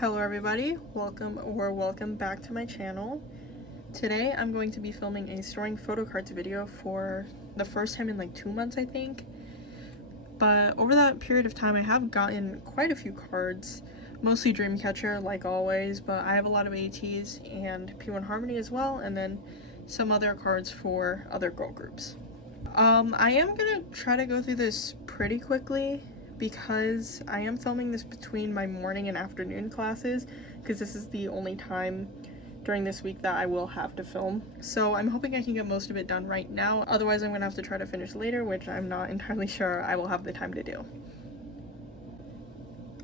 Hello everybody, welcome back to my channel. Today I'm going to be filming a storing photocards video for the first time in like 2 months I think. But over that period of time I have gotten quite a few cards, mostly Dreamcatcher like always, but I have a lot of ateez and piwon Harmony as well, and then some other cards for other girl groups. I am gonna try to go through this pretty quickly because I am filming this between my morning and afternoon classes, because this is the only time during this week that I will have to film. So I'm hoping I can get most of it done right now, otherwise I'm gonna have to try to finish later, which I'm not entirely sure I will have the time to do.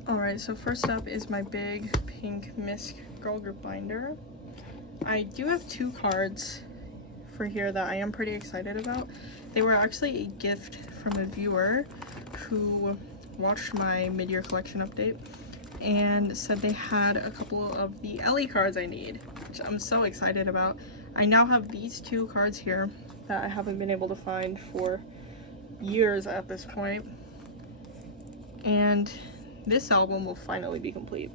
Alright, so first up is my big pink Misc girl group binder. I do have 2 cards for here that I am pretty excited about. They were actually a gift from a viewer who watched my mid-year collection update and said they had a couple of the Ellie cards I need, which I'm so excited about. I now have these 2 cards here that I haven't been able to find for years at this point, and this album will finally be complete.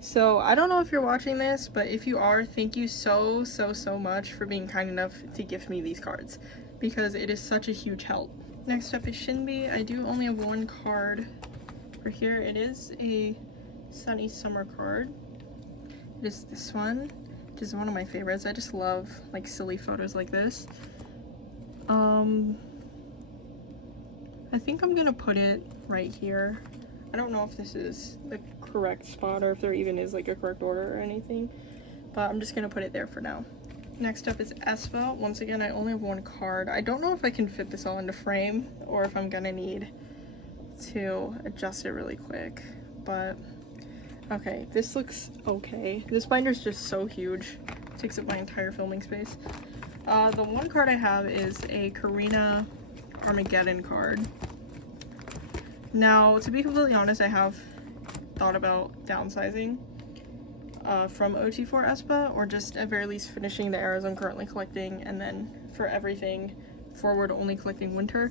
So I don't know if you're watching this, but if you are, thank you so much for being kind enough to gift me these cards, because it is such a huge help. Next up is sinb. I do only have 1 card for here. It is a sunny summer card. It is this one, which is one of my favorites. I just love like silly photos like this. I think I'm gonna put it right here. I don't know if this is the correct spot or if there even is like a correct order or anything, but I'm just gonna put it there for now. Next up is aespa. Once again, I only have 1 card. I don't know if I can fit this all into frame or if I'm gonna need to adjust it really quick, but okay, this looks okay. This binder's just so huge. It takes up my entire filming space. The 1 card I have is a Karina Armageddon card. Now, to be completely honest, I have thought about downsizing from OT4 aespa, or just at very least finishing the eras I'm currently collecting, and then for everything forward only collecting winter,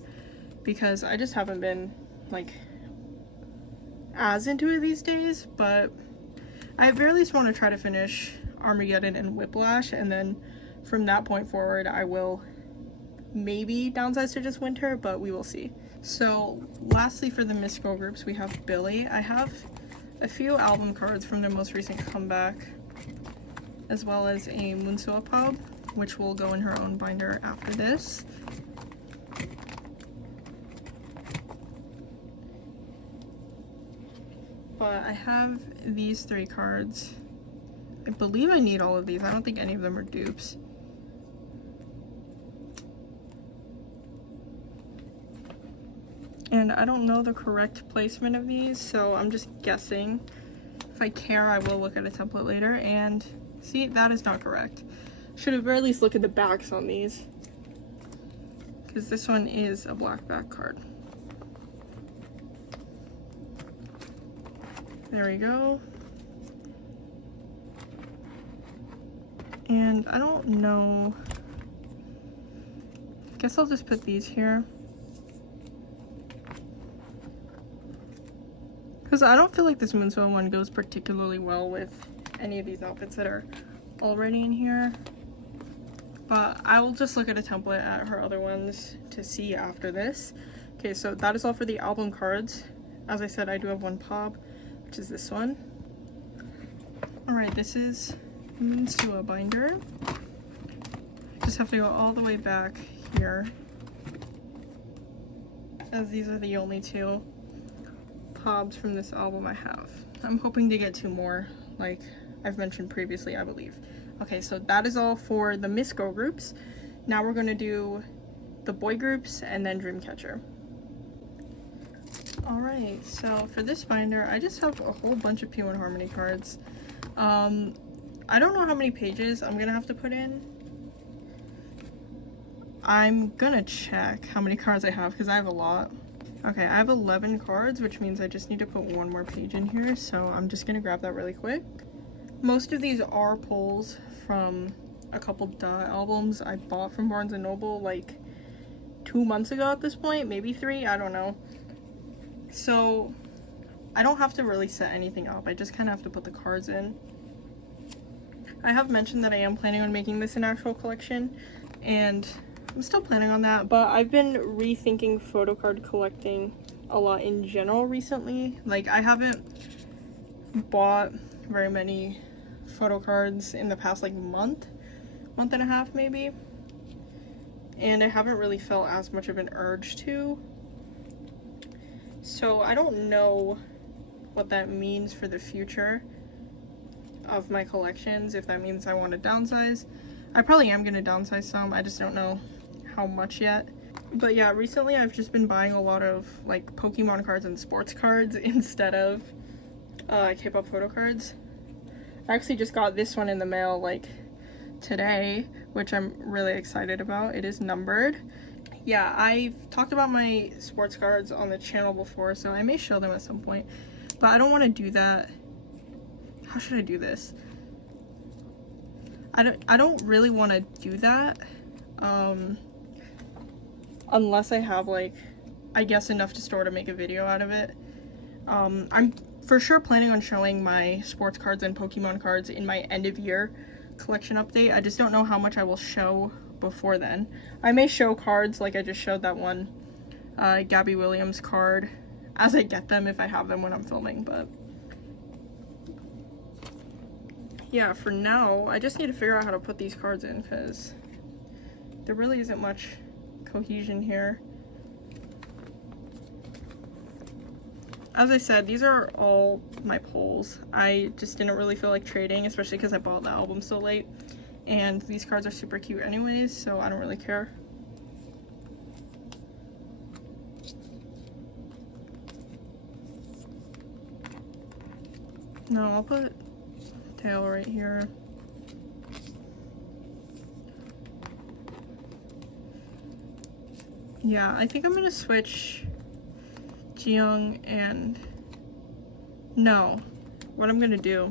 because I just haven't been like as into it these days. But I at very least want to try to finish Armageddon and Whiplash, and then from that point forward I will maybe downsize to just winter, but we will see. So lastly, for the Misc girl groups, we have billlie. I have a few album cards from their most recent comeback, as well as a Moonsuwa pub, which will go in her own binder after this. But I have these 3 cards. I believe I need all of these. I don't think any of them are dupes. And I don't know the correct placement of these, so I'm just guessing. If I care, I will look at a template later, and see, that is not correct. Should have at least looked at the backs on these, because this one is a black back card. There we go. And I don't know, I guess I'll just put these here, because I don't feel like this Moonsuwa one goes particularly well with any of these outfits that are already in here. But I will just look at a template at her other ones to see after this. Okay, so that is all for the album cards. As I said, I do have 1 pop, which is this one. Alright, this is Moonsuwa binder. Just have to go all the way back here, as these are the only 2 pobs from this album I have. I'm hoping to get 2 more, like I've mentioned previously, I believe. Okay, so that is all for the Misc girl groups. Now we're going to do the boy groups and then Dreamcatcher. Alright, so for this binder, I just have a whole bunch of piwon Harmony cards. I don't know how many pages I'm going to have to put in. I'm gonna check how many cards I have, because I have a lot. Okay, I have 11 cards, which means I just need to put 1 more page in here, so I'm just gonna grab that really quick. Most of these are pulls from a couple deukae albums I bought from Barnes & Noble like 2 months ago at this point, maybe 3, I don't know. So I don't have to really set anything up. I just kind of have to put the cards in. I have mentioned that I am planning on making this an actual collection, and I'm still planning on that, but I've been rethinking photo card collecting a lot in general recently. Like, I haven't bought very many photo cards in the past like month and a half maybe, and I haven't really felt as much of an urge to. So I don't know what that means for the future of my collections, if that means I want to downsize. I probably am going to downsize some, I just don't know how much yet. But yeah, recently I've just been buying a lot of like Pokemon cards and sports cards instead of K-pop photo cards. I actually just got this one in the mail like today, which I'm really excited about. It is numbered. Yeah, I've talked about my sports cards on the channel before, so I may show them at some point, but I don't want to do that. How should I do this? I don't really want to do that unless I have like, I guess, enough to store to make a video out of it. I'm for sure planning on showing my sports cards and Pokemon cards in my end of year collection update. I just don't know how much I will show before then. I may show cards like I just showed that one Gabby Williams card as I get them, if I have them when I'm filming. But yeah, for now I just need to figure out how to put these cards in, because there really isn't much cohesion here. As I said, these are all my pulls. I just didn't really feel like trading, especially because I bought the album so late, and these cards are super cute anyways, so I don't really care. No, I'll put tail right here. Yeah, I think I'm gonna switch Jiyoung and... No, what I'm gonna do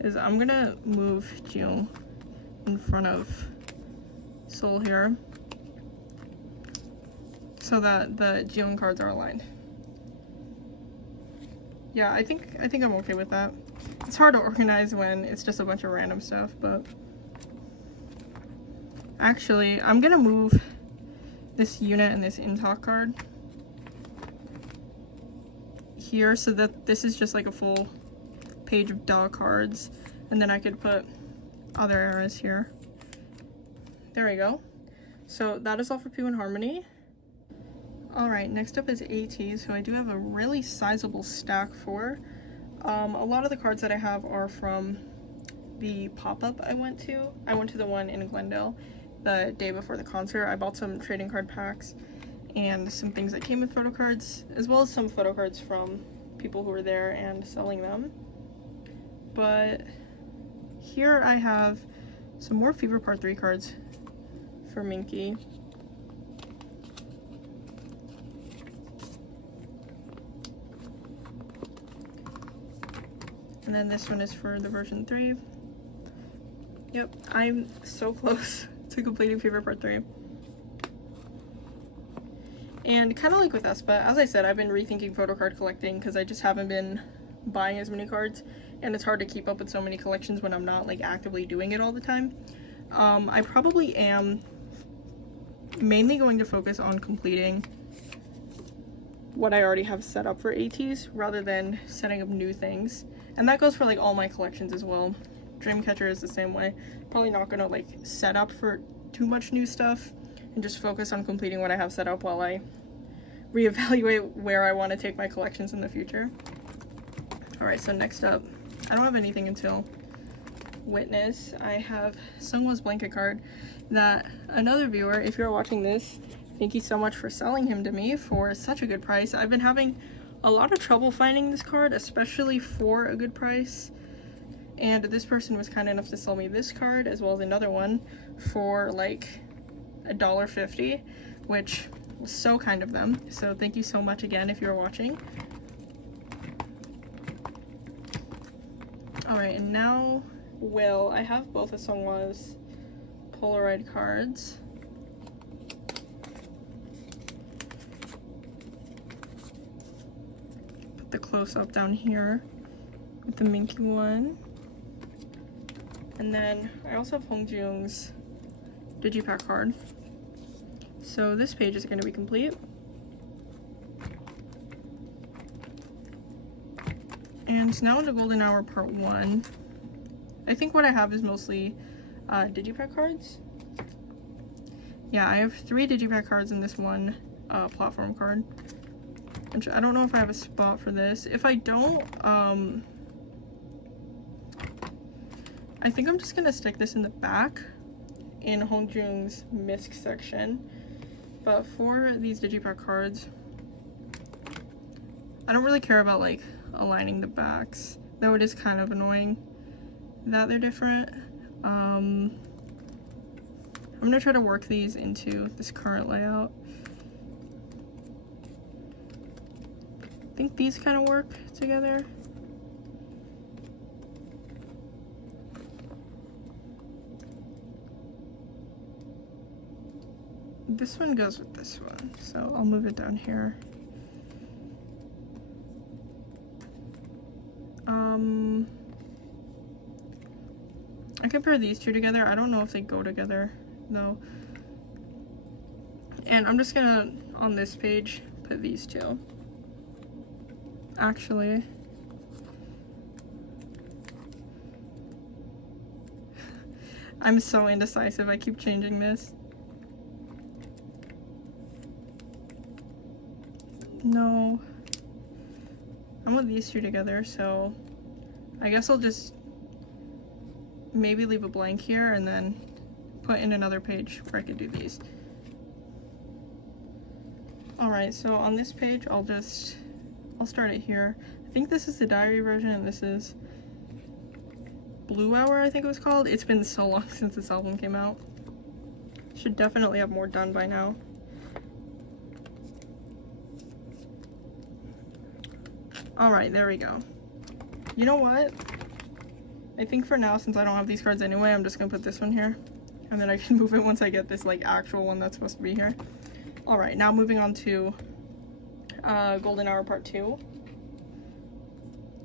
is I'm gonna move Jiyoung in front of Seoul here so that the Jiyoung cards are aligned. Yeah, I think I'm okay with that. It's hard to organize when it's just a bunch of random stuff, but actually I'm gonna move this unit and this in-talk card here so that this is just like a full page of deukae cards, and then I could put other eras here. There we go. So that is all for piwon Harmony. Alright, next up is ateez, who I do have a really sizable stack for. A lot of the cards that I have are from the pop-up I went to. I went to the one in Glendale the day before the concert. I bought some trading card packs and some things that came with photo cards, as well as some photo cards from people who were there and selling them. But here I have some more Fever Part 3 cards for Meki. And then this one is for the version 3. Yep, I'm so close to completing Fever Part 3. And kind of like with aespa, as I said, I've been rethinking photo card collecting because I just haven't been buying as many cards, and it's hard to keep up with so many collections when I'm not like actively doing it all the time. I probably am mainly going to focus on completing what I already have set up for ateez rather than setting up new things. And that goes for like all my collections as well. Dreamcatcher is the same way. Probably not gonna like set up for too much new stuff and just focus on completing what I have set up while I reevaluate where I want to take my collections in the future. Alright, so next up, I don't have anything until Witness. I have Sungwa's blanket card that another viewer, if you're watching this, thank you so much for selling him to me for such a good price. I've been having a lot of trouble finding this card, especially for a good price, and this person was kind enough to sell me this card as well as another one for like $1.50, which was so kind of them. So thank you so much again if you're watching. Alright, and now Will. I have both of Sungwa's Polaroid cards. the close-up down here with the meki one. And then I also have Hongjoong's digipack card. So this page is going to be complete. And now into Golden Hour Part 1. I think what I have is mostly digipack cards. Yeah, I have 3 digipack cards in this one platform card. Which I don't know if I have a spot for this. If I don't, I think I'm just gonna stick this in the back in Hongjoong's misc section. But for these digipack cards, I don't really care about like aligning the backs, though it is kind of annoying that they're different. I'm gonna try to work these into this current layout. I think these kind of work together. This one goes with this one, so I'll move it down here. I can pair these two together. I don't know if they go together though. And I'm just gonna, on this page, put these two. Actually, I'm so indecisive. I keep changing this. No. I want these two together, so I guess I'll just maybe leave a blank here and then put in another page where I could do these. Alright, so on this page, I'll start it here. I think this is the diary version and this is Blue Hour, I think it was called. It's been so long since this album came out. Should definitely have more done by now. Alright, there we go. You know what? I think for now, since I don't have these cards anyway, I'm just gonna put this one here. And then I can move it once I get this like actual one that's supposed to be here. Alright, now moving on to Golden Hour Part 2.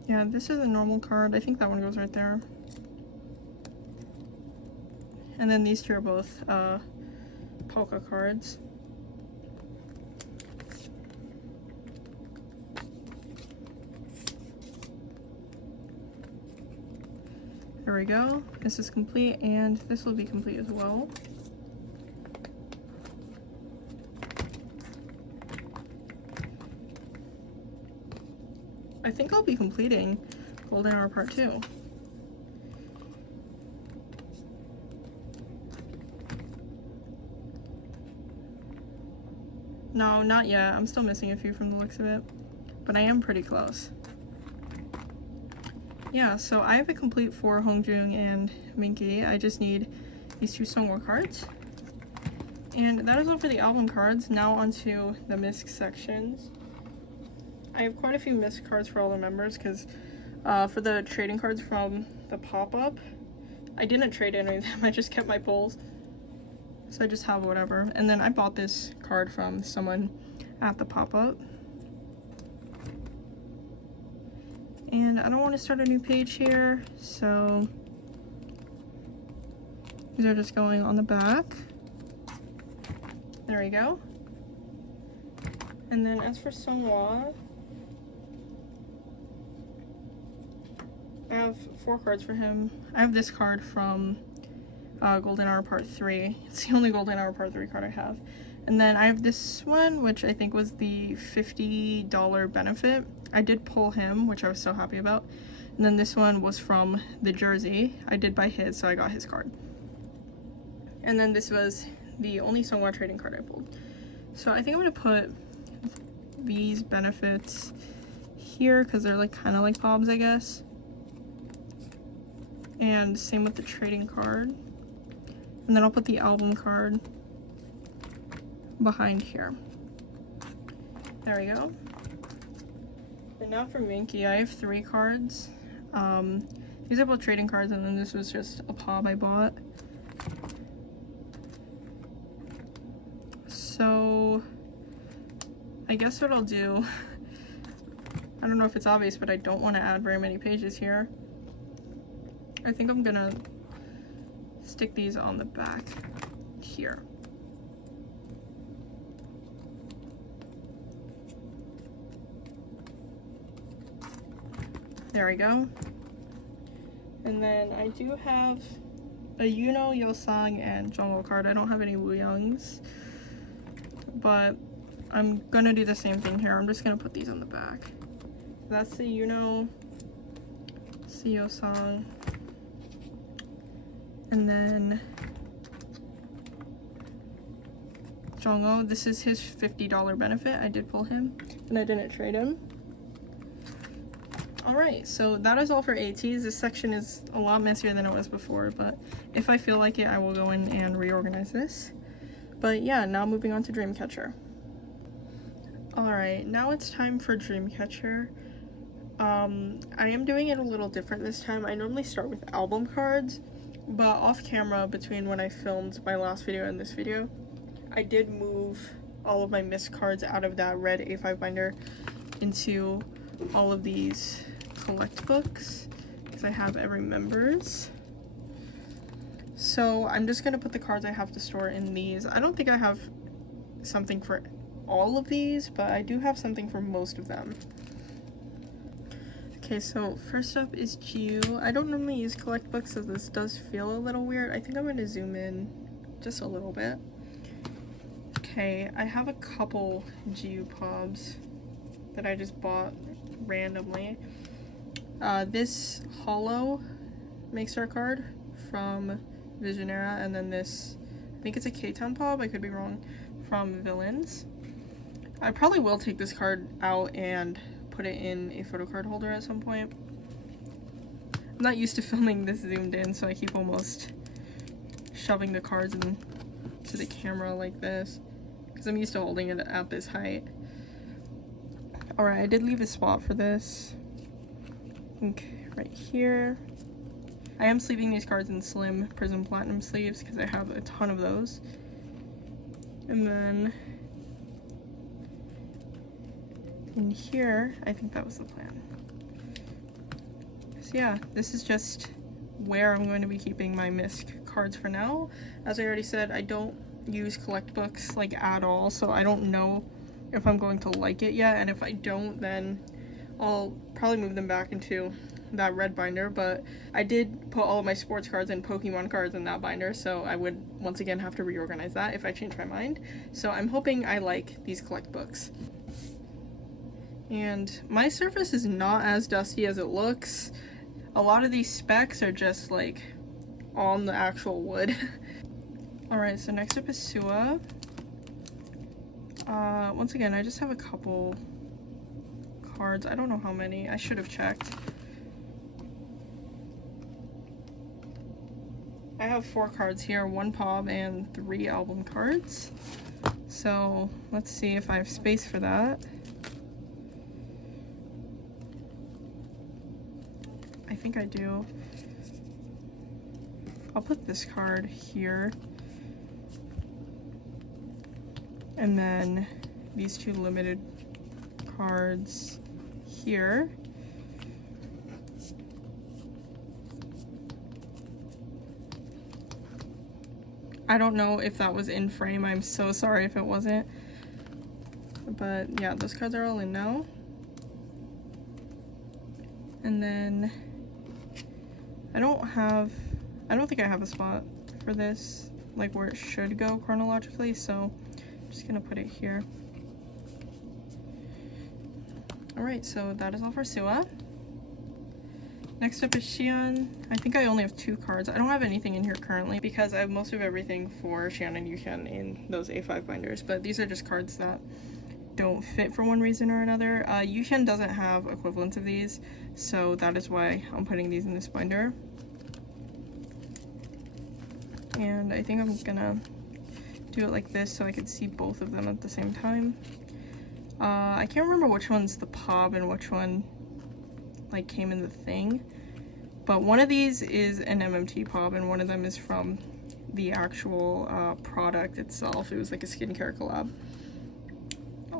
Yeah, this is a normal card. I think that one goes right there. And then these two are both polka cards. There we go. This is complete, and this will be complete as well. I think I'll be completing Golden Hour Part 2. No, not yet. I'm still missing a few from the looks of it, but I am pretty close. Yeah, so I have a complete for Hongjoong and meki. I just need these 2 Seonghwa cards. And that is all for the album cards. Now onto the misc sections. I have quite a few misc cards for all the members because for the trading cards from the pop-up, I didn't trade any of them. I just kept my pulls. So I just have whatever. And then I bought this card from someone at the pop-up. And I don't want to start a new page here, so these are just going on the back. There we go. And then as for Seonghwa, I have 4 cards for him. I have this card from Golden Hour Part 3. It's the only Golden Hour Part 3 card I have. And then I have this one, which I think was the $50 benefit. I did pull him, which I was so happy about. And then this one was from the jersey. I did buy his, so I got his card. And then this was the only Seonghwa trading card I pulled. So I think I'm going to put these benefits here because they're like kind of like pobs, I guess. And same with the trading card. And then I'll put the album card behind here. There we go. And now for meki, I have 3 cards. These are both trading cards, and then this was just a pob I bought. So I guess what I'll do I don't know if it's obvious, but I don't want to add very many pages here. I think I'm gonna stick these on the back here. There we go. And then I do have a Yuno, Yosang, and Jongho card. I don't have any Wooyoungs, but I'm gonna do the same thing here. I'm just gonna put these on the back. That's the Yuno, Yosang, and then Jongho. This is his $50 benefit. I did pull him, and I didn't trade him. Alright, so that is all for ateez. This section is a lot messier than it was before, but if I feel like it, I will go in and reorganize this. But yeah, now moving on to Dreamcatcher. Alright, now it's time for Dreamcatcher. I am doing it a little different this time. I normally start with album cards, but off camera between when I filmed my last video and this video, I did move all of my missed cards out of that red A5 binder into all of these collect books because I have every member's. So I'm just gonna put the cards I have to store in these. I don't think I have something for all of these, but I do have something for most of them. Okay, so first up is Jiu. I don't normally use collect books, so this does feel a little weird. I think I'm gonna zoom in just a little bit. Okay, I have a couple Jiu Pobs that I just bought randomly. This Hollow Makestar card from Visionera, and then this, I think it's a K-Town Pob, I could be wrong, from Villains. I probably will take this card out and put it in a photo card holder at some point. I'm not used to filming this zoomed in, so I keep almost shoving the cards into the camera like this, because I'm used to holding it at this height. Alright, I did leave a spot for this. I think right here. I am sleeving these cards in slim Prism Platinum sleeves because I have a ton of those. And then in here, I think that was the plan. So yeah, this is just where I'm going to be keeping my MISC cards for now. As I already said, I don't use collect books like at all, so I don't know if I'm going to like it yet, and if I don't, then I'll probably move them back into that red binder. But I did put all of my sports cards and Pokemon cards in that binder, so I would once again have to reorganize that if I change my mind. So I'm hoping I like these collect books. And my surface is not as dusty as it looks. A lot of these specs are just like on the actual wood. Alright, so next up is Sua. Once again, I just have a couple cards. I don't know how many. I should have checked. I have 4 cards here, 1 POB and 3 album cards. So let's see if I have space for that. I think I do. I'll put this card here. And then these 2 limited cards here. I don't know if that was in frame. I'm so sorry if it wasn't. But yeah, those cards are all in now. And then I don't think I have a spot for this, like where it should go chronologically, so I'm just gonna put it here. Alright, so that is all for Sua. Next up is Xian. I think I only have 2 cards. I don't have anything in here currently because I have most of everything for Xian and Yuqian in those A5 binders, but these are just cards that don't fit for one reason or another. Yuqian doesn't have equivalents of these, so that is why I'm putting these in this binder. And I think I'm gonna do it like this so I could see both of them at the same time. I can't remember which one's the POB and which one like came in the thing, but one of these is an MMT POB and one of them is from the actual product itself. It was like a skincare collab.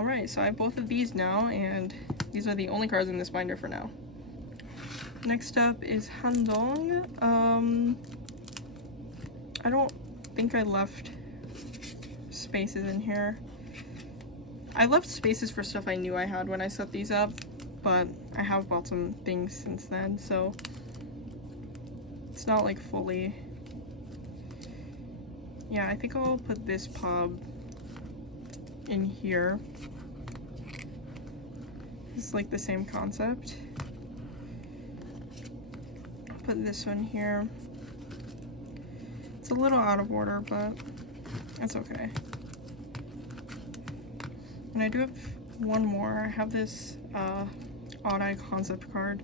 Alright, so I have both of these now, and these are the only cards in this binder for now. Next up is Handong. I don't think I left spaces in here. I left spaces for stuff I knew I had when I set these up, but I have bought some things since then, so it's not like fully. Yeah, I think I'll put this pub in here. It's like the same concept. I'll put this one here. It's a little out of order, but that's okay. And I do have one more. I have this Odd Eye concept card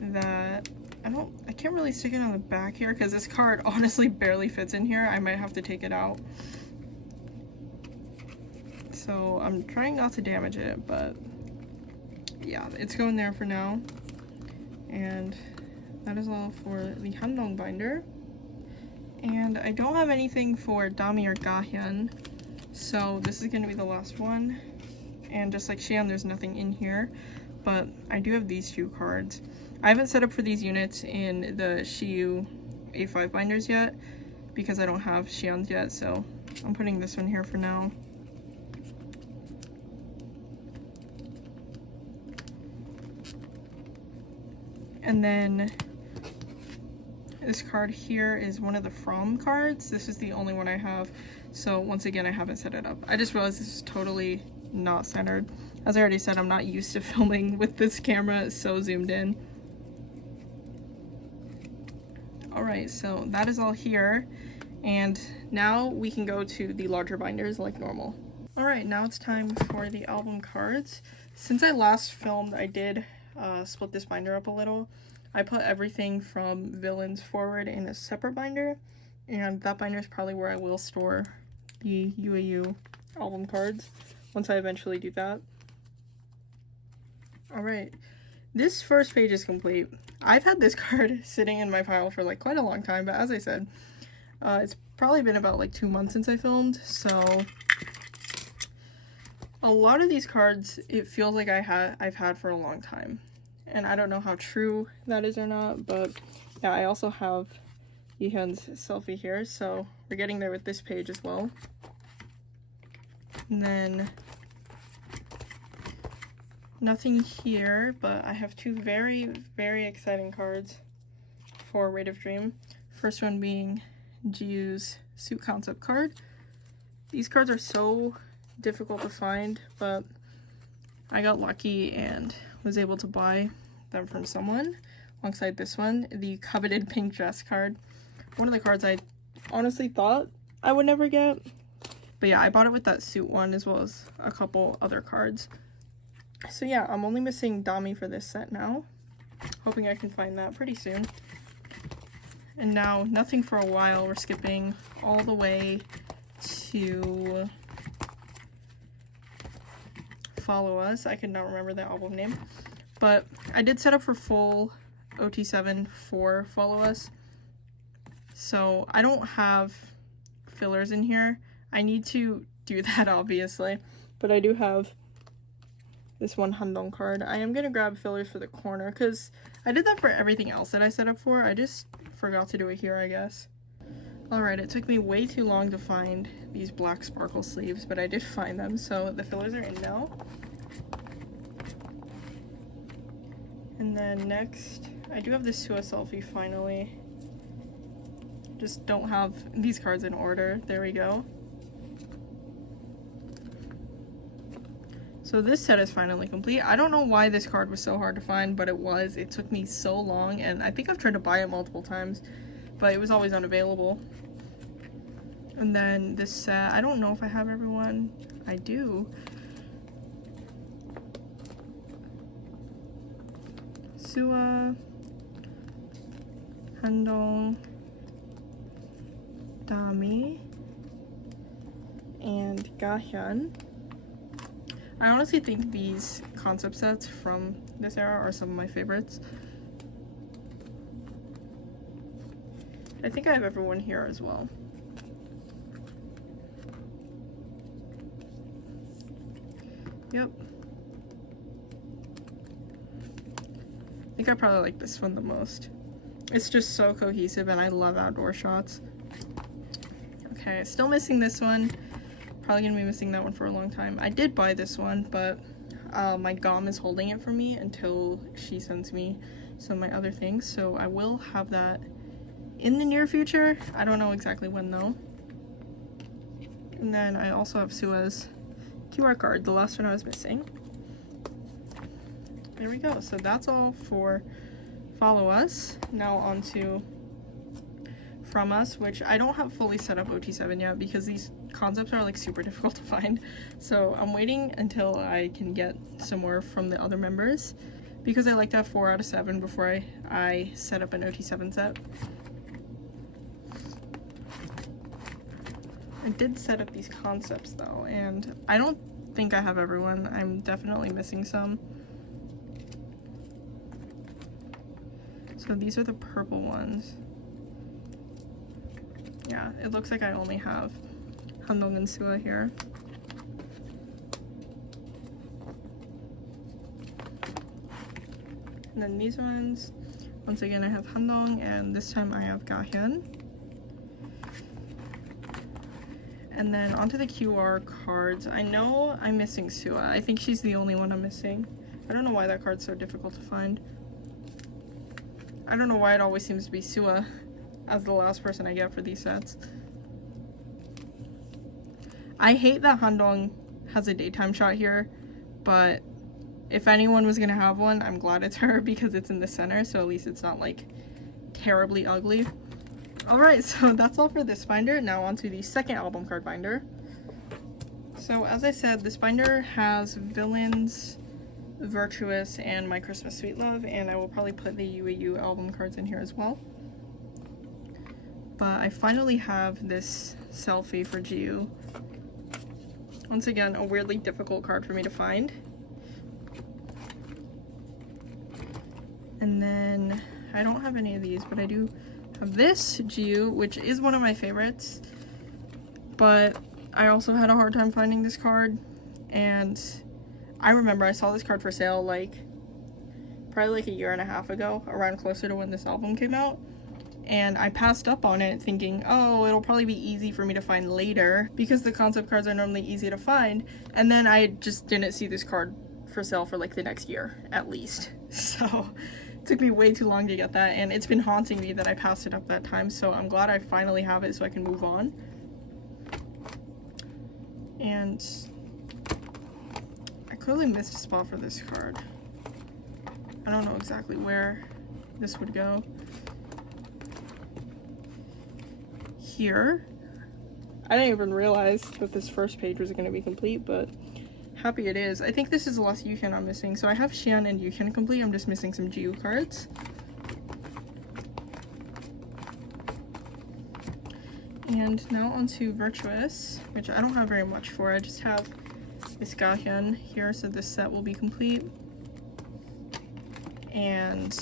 that I can't really stick it on the back here because this card honestly barely fits in here. I might have to take it out. So I'm trying not to damage it, but yeah, it's going there for now. And that is all for the Handong binder. And I don't have anything for Dami or Gahyun, so this is going to be the last one. And just like Xian, there's nothing in here, but I do have these two cards. I haven't set up for these units in the Shiyu A5 binders yet because I don't have Xian's yet, so I'm putting this one here for now. And then this card here is one of the From cards. This is the only one I have, so once again I haven't set it up. I just realized this is totally not centered. As I already said, I'm not used to filming with this camera so zoomed in. Alright, so that is all here, and now we can go to the larger binders like normal. Alright, now it's time for the album cards. Since I last filmed, I did split this binder up a little. I put everything from Villains forward in a separate binder, and that binder is probably where I will store the UAU album cards once I eventually do that. Alright, this first page is complete. I've had this card sitting in my pile for like quite a long time, but as I said, it's probably been about like 2 months since I filmed, so a lot of these cards it feels like I've had for a long time. And I don't know how true that is or not, but yeah, I also have Yihyun's selfie here, so we're getting there with this page as well. And then nothing here, but I have two very, very exciting cards for Rate of Dream. First one being Jiyu's suit concept card. These cards are so difficult to find, but I got lucky and was able to buy them from someone alongside this one, the coveted pink dress card. One of the cards I honestly thought I would never get, but yeah, I bought it with that suit one as well as a couple other cards. So yeah, I'm only missing Dami for this set now, hoping I can find that pretty soon. And now nothing for a while. We're skipping all the way to Follow Us. I could not remember the album name, but I did set up for full OT7 for Follow Us, so I don't have fillers in here. I need to do that obviously, but I do have this one Handong card. I am gonna grab fillers for the corner because I did that for everything else that I set up for. I just forgot to do it here, I guess. Alright, it took me way too long to find these black sparkle sleeves, but I did find them, so the fillers are in now. And then next, I do have the Sua selfie finally. Just don't have these cards in order. There we go. So this set is finally complete. I don't know why this card was so hard to find, but it was. It took me so long, and I think I've tried to buy it multiple times, but it was always unavailable. And then this set, I don't know if I have everyone. I do. Sua, Handong, Dami, and Gahyun. I honestly think these concept sets from this era are some of my favorites. I think I have everyone here as well. Yep. I think I probably like this one the most. It's just so cohesive and I love outdoor shots. Okay, still missing this one. Probably gonna be missing that one for a long time. I did buy this one, but my gom is holding it for me until she sends me some of my other things. So I will have that in the near future. I don't know exactly when though. And then I also have Sua's QR card, the last one I was missing. There we go. So that's all for Follow Us. Now on to From Us, which I don't have fully set up OT7 yet because these concepts are like super difficult to find. So I'm waiting until I can get some more from the other members because I like to have 4 out of 7 before I set up an OT7 set. I did set up these concepts though, and I don't think I have everyone. I'm definitely missing some. So these are the purple ones. Yeah, it looks like I only have Handong and Sua here. And then these ones, once again I have Handong, and this time I have Gahyun. And then onto the QR cards. I know I'm missing Sua. I think she's the only one I'm missing. I don't know why that card's so difficult to find. I don't know why it always seems to be Sua as the last person I get for these sets. I hate that Handong has a daytime shot here, but if anyone was gonna have one, I'm glad it's her because it's in the center, so at least it's not like terribly ugly. Alright, so that's all for this binder. Now onto the second album card binder. So as I said, this binder has Villains, Virtuous, and My Christmas Sweet Love, and I will probably put the UAU album cards in here as well. But I finally have this selfie for GU. Once again, a weirdly difficult card for me to find. And then I don't have any of these, but I do have this GU, which is one of my favorites. But I also had a hard time finding this card, and I remember I saw this card for sale like probably like a year and a half ago, around closer to when this album came out. And I passed up on it thinking, oh, it'll probably be easy for me to find later because the concept cards are normally easy to find. And then I just didn't see this card for sale for like the next year at least. So it took me way too long to get that, and it's been haunting me that I passed it up that time. So I'm glad I finally have it so I can move on. And I clearly missed a spot for this card. I don't know exactly where this would go. Here. I didn't even realize that this first page was going to be complete, but happy it is. I think this is the last Yuhyun I'm missing. So I have Xian and Yuhyun complete. I'm just missing some GU cards. And now onto Virtuous, which I don't have very much for. I just have this Gahyun here, so this set will be complete. And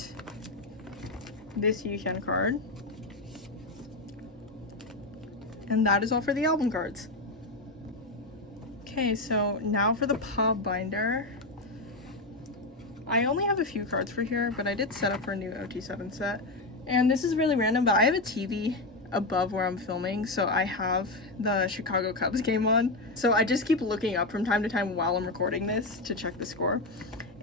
this Yuhyun card. And that is all for the album cards. Okay, so now for the pop binder. I only have a few cards for here, but I did set up for a new OT7 set. And this is really random, but I have a TV above where I'm filming, so I have the Chicago Cubs game on. So I just keep looking up from time to time while I'm recording this to check the score.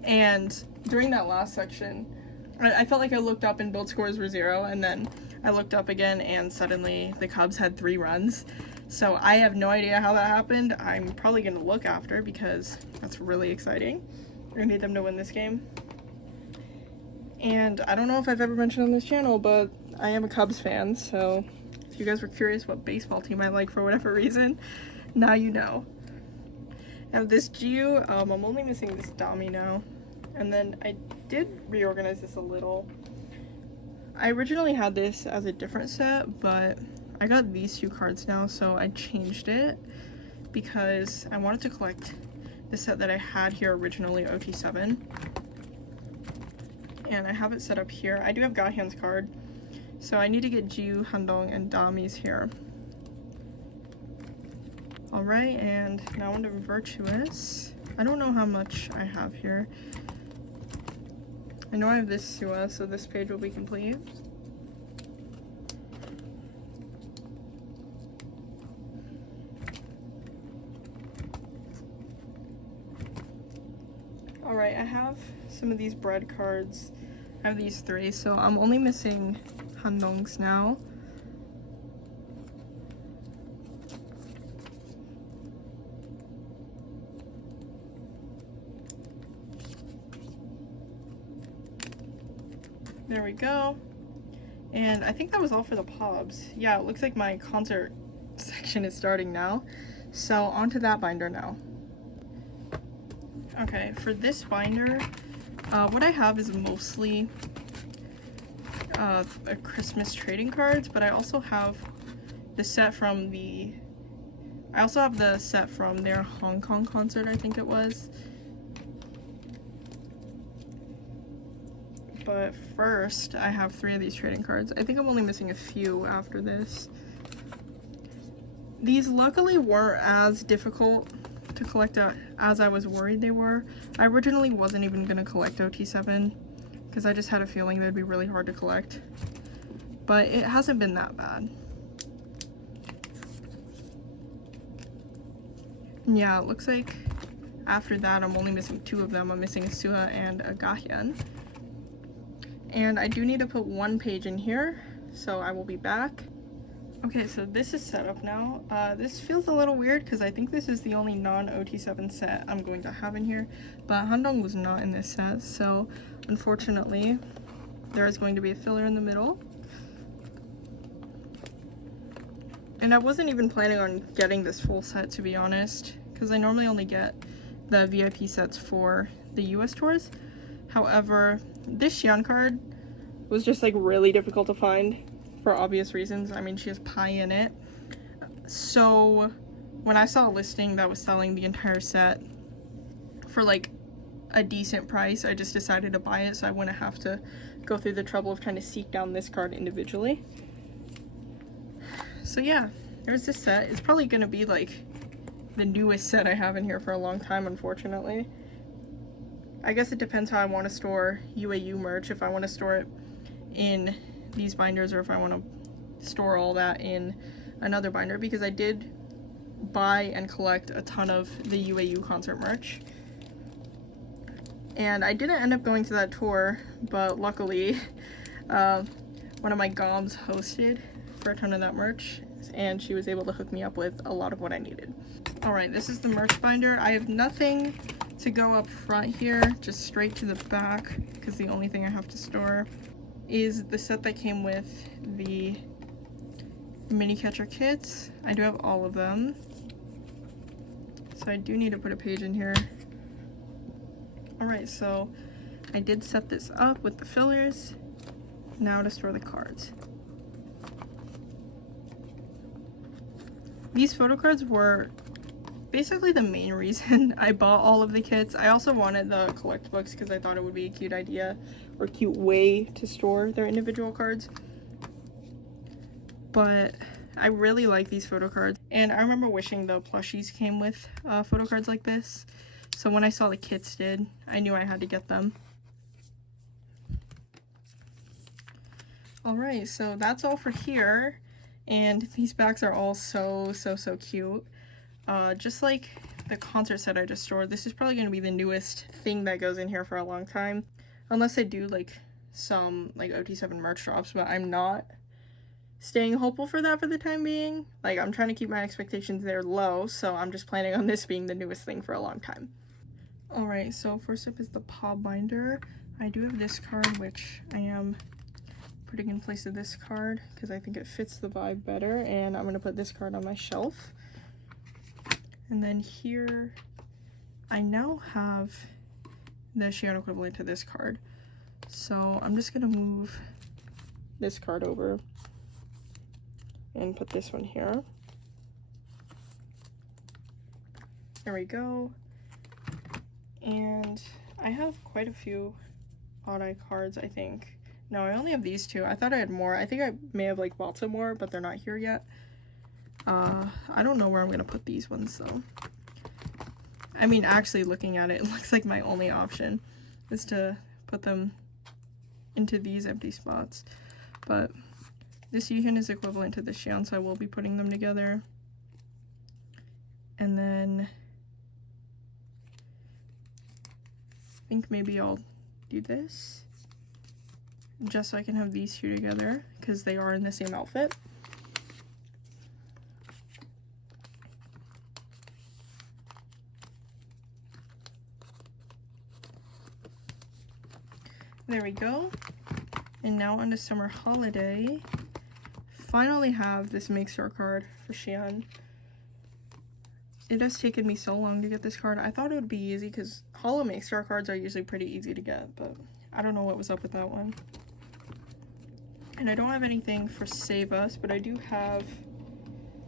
And during that last section, I felt like I looked up and both scores were 0, and then I looked up again and suddenly the Cubs had 3 runs. So I have no idea how that happened. I'm probably gonna look after because that's really exciting. I need them to win this game. And I don't know if I've ever mentioned on this channel, but I am a Cubs fan, so if you guys were curious what baseball team I like for whatever reason, now you know. Now this GU, I'm only missing this Dami now. And then I did reorganize this a little. I originally had this as a different set, but I got these 2 cards now, so I changed it because I wanted to collect the set that I had here originally, OT7. And I have it set up here. I do have Gahyun's card, so I need to get Jiu, Handong, and Dami's here. Alright, and now onto Virtuous. I don't know how much I have here. I know I have this Sua, so this page will be complete. Alright, I have some of these bread cards. I have these 3, so I'm only missing Handong's now. There we go. And I think that was all for the pobs. Yeah, it looks like my concert section is starting now. So onto that binder now. Okay, for this binder, what I have is mostly a Christmas trading cards, but I also have the set from the set from their Hong Kong concert, I think it was. But first, I have 3 of these trading cards. I think I'm only missing a few after this. These luckily weren't as difficult to collect as I was worried they were. I originally wasn't even going to collect OT7 because I just had a feeling they'd be really hard to collect. But it hasn't been that bad. Yeah, it looks like after that I'm only missing 2 of them. I'm missing a Sua and a Gahyeon. And I do need to put 1 page in here, so I will be back. Okay, so this is set up now. This feels a little weird because I think this is the only non-OT7 set I'm going to have in here, but Handong was not in this set, so unfortunately there is going to be a filler in the middle. And I wasn't even planning on getting this full set, to be honest, because I normally only get the VIP sets for the US tours. However, this Xian card was just like really difficult to find for obvious reasons. I mean, she has Pi in it. So when I saw a listing that was selling the entire set for like a decent price, I just decided to buy it so I wouldn't have to go through the trouble of trying to seek down this card individually. So yeah, there's this set. It's probably gonna be like the newest set I have in here for a long time, unfortunately. I guess it depends how I want to store UAU merch, if I want to store it in these binders or if I want to store all that in another binder, because I did buy and collect a ton of the UAU concert merch. And I didn't end up going to that tour, but luckily one of my goms hosted for a ton of that merch, and she was able to hook me up with a lot of what I needed. Alright, this is the merch binder. I have nothing to go up front here, just straight to the back, because the only thing I have to store is the set that came with the mini catcher kits. I do have all of them, so I do need to put a page in here. Alright, so I did set this up with the fillers. Now to store the cards. These photo cards were basically the main reason I bought all of the kits. I also wanted the collect books because I thought it would be a cute idea or cute way to store their individual cards. But I really like these photo cards, and I remember wishing the plushies came with photo cards like this. So when I saw the kits did, I knew I had to get them. Alright, so that's all for here, and these backs are all so cute. Just like the concert set I just stored, this is probably going to be the newest thing that goes in here for a long time. Unless I do like some like OT7 merch drops, but I'm not staying hopeful for that for the time being. Like, I'm trying to keep my expectations there low, so I'm just planning on this being the newest thing for a long time. Alright, so first up is the POB binder. I do have this card, which I am putting in place of this card because I think it fits the vibe better, and I'm going to put this card on my shelf. And then here, I now have the Xian equivalent to this card. So I'm just going to move this card over and put this one here. There we go. And I have quite a few Odd Eye cards, I think. No, I only have these 2. I thought I had more. I think I may have like bought some more, but they're not here yet. I don't know where I'm gonna put these ones though. I mean, actually looking at it, it looks like my only option is to put them into these empty spots. But this yuhyun is equivalent to this shion, so I will be putting them together. And then I think maybe I'll do this just so I can have these two together because they are in the same outfit. There we go. And now on to summer holiday. Finally have this make store card for Xi'an. It has taken me so long to get this card. I thought it would be easy because holo make store cards are usually pretty easy to get, but I don't know what was up with that one. And I don't have anything for Save Us, but I do have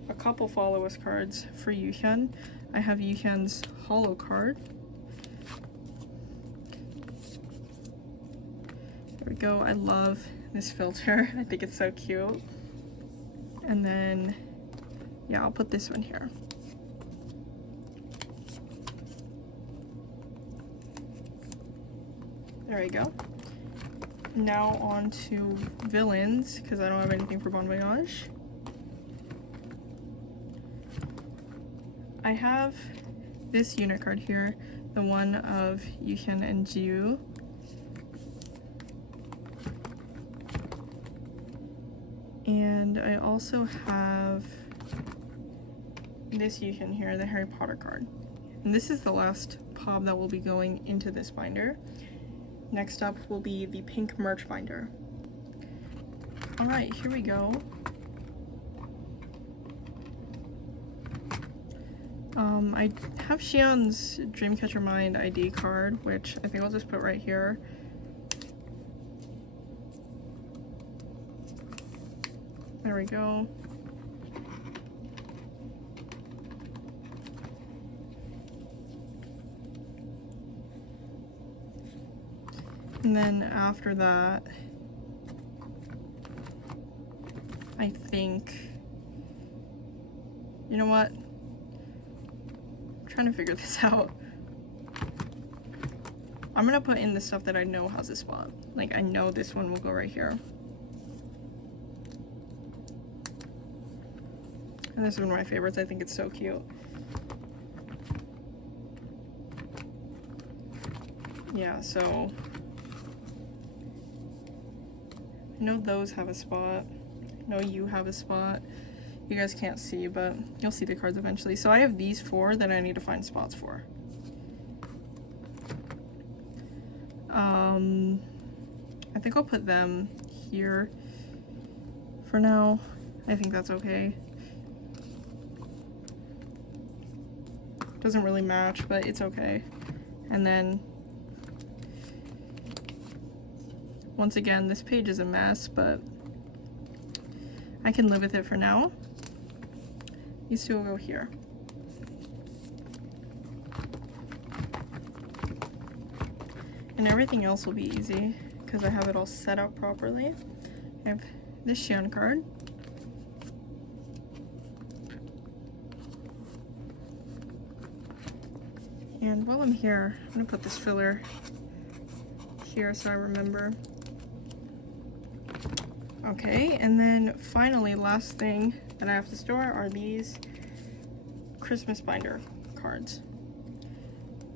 a couple Follow Us cards for Yuhyun. I have Yuhyun's holo card. There we go. I love this filter. I think it's so cute. And then, yeah, I'll put this one here. There we go. Now on to villains, because I don't have anything for Bon Voyage. I have this unit card here, the one of Yuhyun and Jiwoo. And I also have this Yuhyun here, the Harry Potter card. And this is the last pop that will be going into this binder. Next up will be the pink merch binder. Alright, here we go. I have Xi'an's Dreamcatcher Mind ID card, which I think I'll just put right here. There we go. And then after that, I think, you know what? I'm trying to figure this out. I'm gonna put in the stuff that I know has a spot. Like, I know this one will go right here. And this is one of my favorites. I think it's so cute. Yeah, so I know those have a spot. I know you have a spot. You guys can't see, but you'll see the cards eventually. So I have these four that I need to find spots for. I think I'll put them here for now. I think that's okay. Doesn't really match, but it's okay. And then once again, this page is a mess, but I can live with it for now. These two will go here. And everything else will be easy because I have it all set up properly. I have this Xi'an card. And while I'm here, I'm gonna put this filler here so I remember. Okay, and then finally, last thing that I have to store are these Christmas binder cards.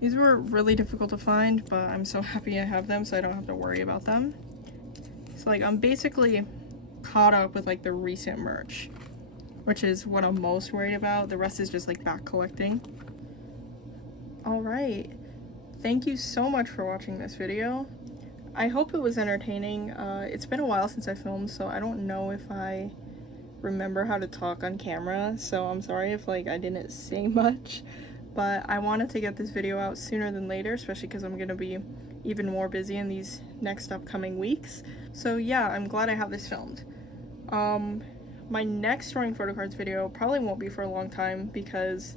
These were really difficult to find, but I'm so happy I have them so I don't have to worry about them. So like, I'm basically caught up with like the recent merch, which is what I'm most worried about. The rest is just like back collecting. Alright, thank you so much for watching this video. I hope it was entertaining. It's been a while since I filmed, so I don't know if I remember how to talk on camera, so I'm sorry if like I didn't say much, but I wanted to get this video out sooner than later, especially because I'm gonna be even more busy in these next upcoming weeks. So yeah, I'm glad I have this filmed. My next storing photo cards video probably won't be for a long time because,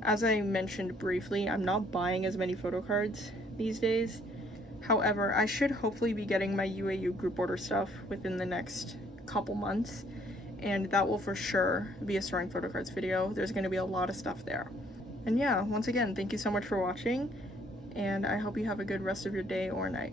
as I mentioned briefly, I'm not buying as many photo cards these days. However, I should hopefully be getting my UAU group order stuff within the next couple months, and that will for sure be a storing photo cards video. There's going to be a lot of stuff there. And yeah, once again, thank you so much for watching, and I hope you have a good rest of your day or night.